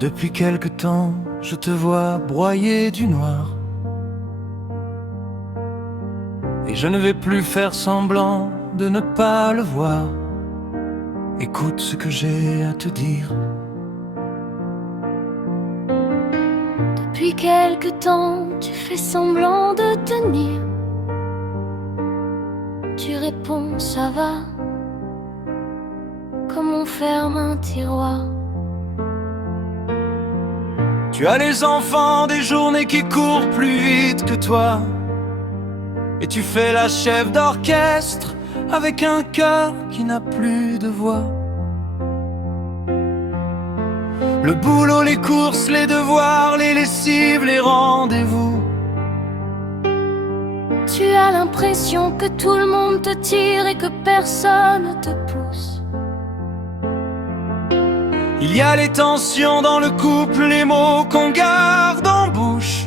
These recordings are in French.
Depuis quelque temps, je te vois broyer du noir. Et je ne vais plus faire semblant de ne pas le voir. Écoute ce que j'ai à te dire. Depuis quelque temps, tu fais semblant de tenir. Tu réponds ça va, comme on ferme un tiroir. Tu as les enfants des journées qui courent plus vite que toi. Et tu fais la chef d'orchestre avec un cœur qui n'a plus de voix. Le boulot, les courses, les devoirs, les lessives, les rendez-vous. Tu as l'impression que tout le monde te tire et que personne ne te pousse. Il y a les tensions dans le couple, les mots qu'on garde en bouche.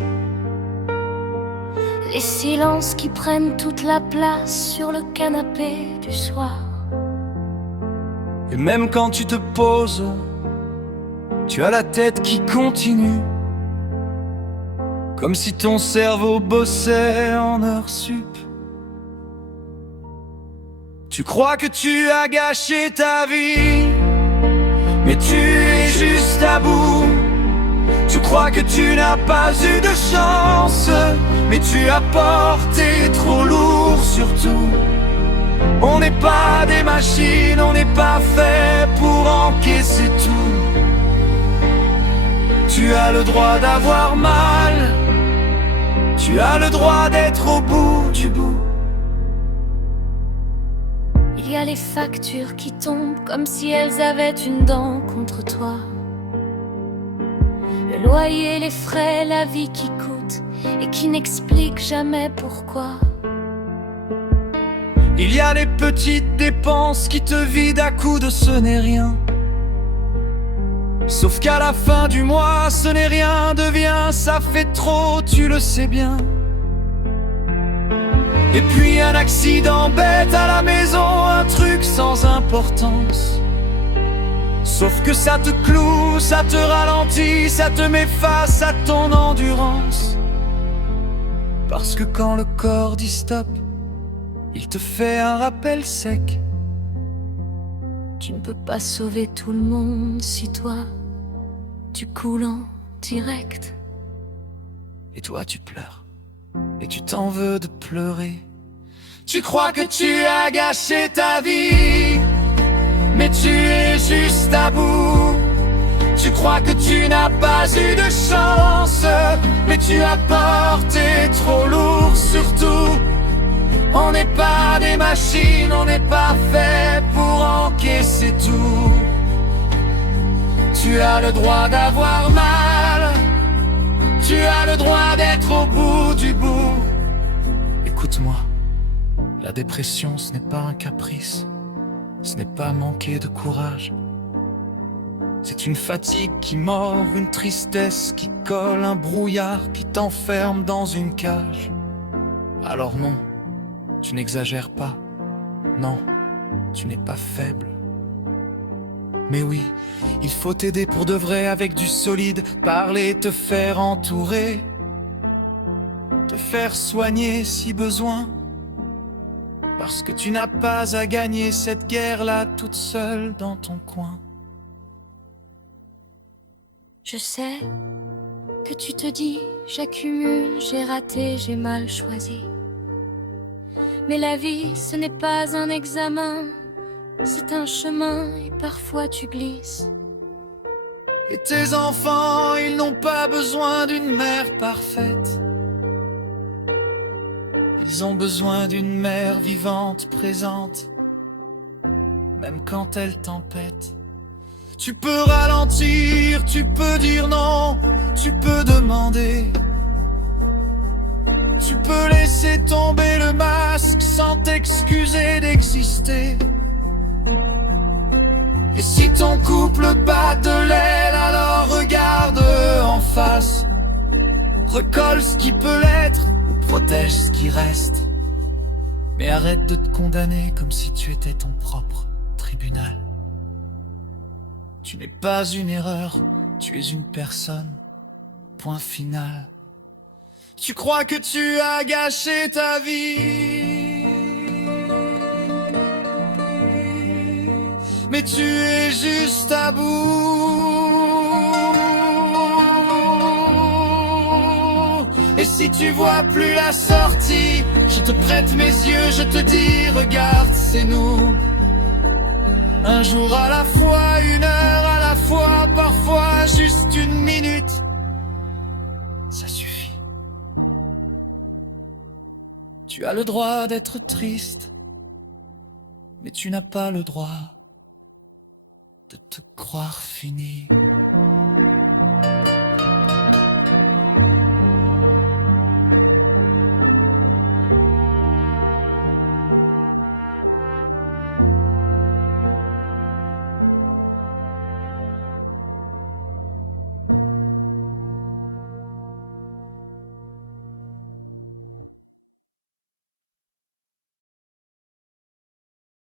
Les silences qui prennent toute la place sur le canapé du soir. Et même quand tu te poses, tu as la tête qui continue, comme si ton cerveau bossait en heures sup. Tu crois que tu as gâché ta vie, mais tu es juste à bout. Tu crois que tu n'as pas eu de chance, mais tu as porté trop lourd surtout. On n'est pas des machines, on n'est pas fait pour encaisser tout. Tu as le droit d'avoir mal, tu as le droit d'être au bout du bout. Il y a les factures qui tombent comme si elles avaient une dent contre toi. Le loyer, les frais, la vie qui coûte et qui n'explique jamais pourquoi. Il y a les petites dépenses qui te vident à coups de ce n'est rien. Sauf qu'à la fin du mois, ce n'est rien devient, ça fait trop, tu le sais bien. Et puis un accident bête à la maison, un truc sans importance. Sauf que ça te cloue, ça te ralentit, ça te met face à ton endurance. Parce que quand le corps dit stop, il te fait un rappel sec. Tu ne peux pas sauver tout le monde si toi, tu coules en direct. Et toi tu pleures, et tu t'en veux de pleurer. Tu crois que tu as gâché ta vie, mais tu es juste à bout. Tu crois que tu n'as pas eu de chance, mais tu as porté trop lourd surtout. On n'est pas des machines, on n'est pas fait pour encaisser tout. Tu as le droit d'avoir mal, tu as le droit d'être au bout du bout. Écoute-moi, la dépression ce n'est pas un caprice, ce n'est pas manquer de courage. C'est une fatigue qui mord, une tristesse qui colle, un brouillard qui t'enferme dans une cage. Alors non, tu n'exagères pas, non, tu n'es pas faible. Mais oui, il faut t'aider pour de vrai avec du solide, parler, te faire entourer, te faire soigner si besoin. Parce que tu n'as pas à gagner cette guerre-là toute seule dans ton coin. Je sais que tu te dis, j'accumule, j'ai raté, j'ai mal choisi. Mais la vie, ce n'est pas un examen, c'est un chemin et parfois tu glisses. Et tes enfants, ils n'ont pas besoin d'une mère parfaite. Ils ont besoin d'une mère vivante, présente, même quand elle tempête. Tu peux ralentir, tu peux dire non, tu peux demander. Tu peux laisser tomber le masque sans t'excuser d'exister. Et si ton couple bat de l'aile, alors regarde en face. Recolle ce qui peut l'être ou protège ce qui reste. Mais arrête de te condamner comme si tu étais ton propre tribunal. Tu n'es pas une erreur, tu es une personne. Point final. Tu crois que tu as gâché ta vie, mais tu es juste à bout. Et si tu vois plus la sortie, je te prête mes yeux, je te dis regarde, c'est nous. Un jour à la fois, une heure à la fois, parfois juste une minute, ça suffit. Tu as le droit d'être triste, mais tu n'as pas le droit de te croire fini.